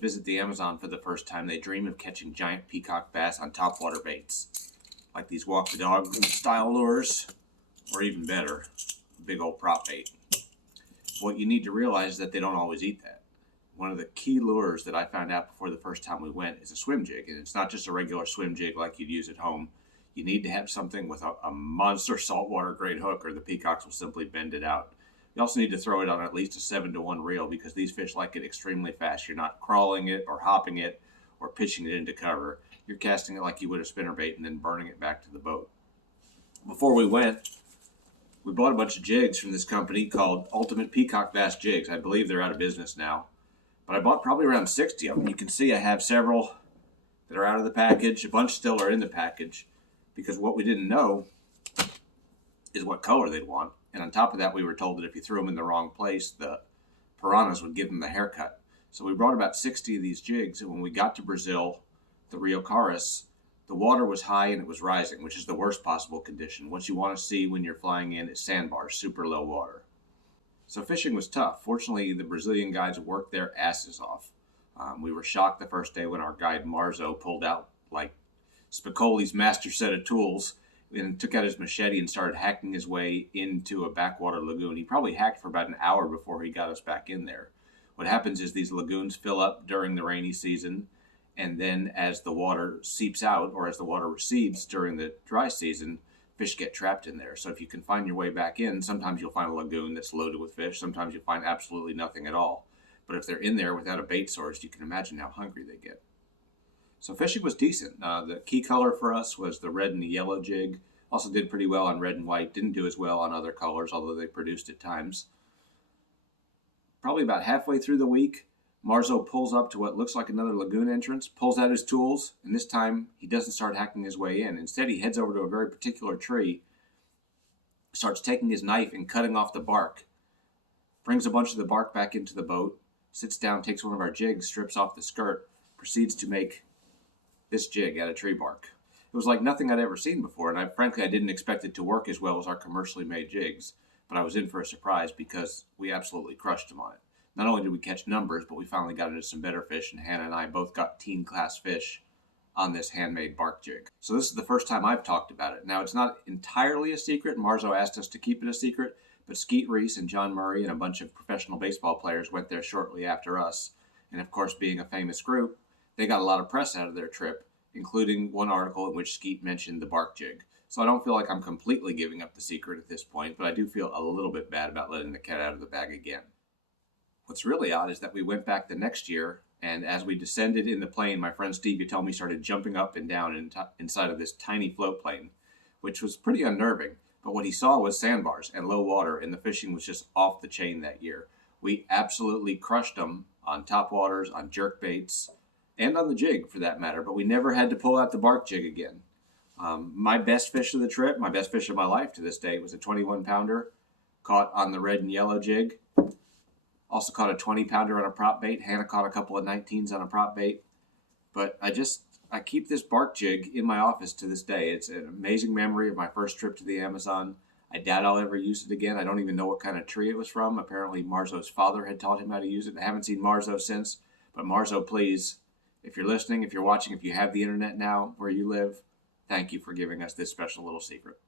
visit the Amazon for the first time, they dream of catching giant peacock bass on topwater baits, like these walk-the-dog style lures, or even better, big old prop bait. What you need to realize is that they don't always eat that. One of the key lures that I found out before the first time we went is a swim jig, and it's not just a regular swim jig like you'd use at home. You need to have something with a monster saltwater grade hook, or the peacocks will simply bend it out. You also need to throw it on at least a 7-to-1 reel, because these fish like it extremely fast. You're not crawling it or hopping it or pitching it into cover. You're casting it like you would a spinnerbait and then burning it back to the boat. Before we went, we bought a bunch of jigs from this company called Ultimate Peacock Bass Jigs. I believe they're out of business now. But I bought probably around 60 of them. You can see I have several that are out of the package. A bunch still are in the package, because what we didn't know is what color they'd want. And on top of that, we were told that if you threw them in the wrong place, the piranhas would give them the haircut. So we brought about 60 of these jigs, and when we got to Brazil, the Rio Caras, the water was high and it was rising, which is the worst possible condition. What you want to see when you're flying in is sandbars, super low water. So fishing was tough. Fortunately, the Brazilian guides worked their asses off. We were shocked the first day when our guide Marzo pulled out like Spicoli's master set of tools and took out his machete and started hacking his way into a backwater lagoon. He probably hacked for about an hour before he got us back in there. What happens is these lagoons fill up during the rainy season, and then as the water seeps out, or as the water recedes during the dry season, fish get trapped in there. So if you can find your way back in, sometimes you'll find a lagoon that's loaded with fish. Sometimes you'll find absolutely nothing at all. But if they're in there without a bait source, you can imagine how hungry they get. So fishing was decent. The key color for us was the red and the yellow jig. Also did pretty well on red and white. Didn't do as well on other colors, although they produced at times. Probably about halfway through the week, Marzo pulls up to what looks like another lagoon entrance, pulls out his tools, and this time he doesn't start hacking his way in. Instead, he heads over to a very particular tree, starts taking his knife and cutting off the bark, brings a bunch of the bark back into the boat, sits down, takes one of our jigs, strips off the skirt, proceeds to make this jig out of tree bark. It was like nothing I'd ever seen before, and frankly, I didn't expect it to work as well as our commercially made jigs, but I was in for a surprise because we absolutely crushed him on it. Not only did we catch numbers, but we finally got into some better fish, and Hannah and I both got teen class fish on this handmade bark jig. So this is the first time I've talked about it. Now, it's not entirely a secret. Marzo asked us to keep it a secret, but Skeet Reese and John Murray and a bunch of professional baseball players went there shortly after us. And of course, being a famous group, they got a lot of press out of their trip, including one article in which Skeet mentioned the bark jig. So I don't feel like I'm completely giving up the secret at this point, but I do feel a little bit bad about letting the cat out of the bag again. What's really odd is that we went back the next year, and as we descended in the plane, my friend Steve Utomi started jumping up and down inside of this tiny float plane, which was pretty unnerving. But what he saw was sandbars and low water, and the fishing was just off the chain that year. We absolutely crushed them on topwaters, on jerk baits, and on the jig for that matter, but we never had to pull out the bark jig again. My best fish of the trip, my best fish of my life to this day, was a 21-pounder caught on the red and yellow jig. Also caught a 20-pounder on a prop bait. Hannah caught a couple of 19s on a prop bait. But I keep this bark jig in my office to this day. It's an amazing memory of my first trip to the Amazon. I doubt I'll ever use it again. I don't even know what kind of tree it was from. Apparently Marzo's father had taught him how to use it. I haven't seen Marzo since. But Marzo, please, if you're listening, if you're watching, if you have the internet now where you live, thank you for giving us this special little secret.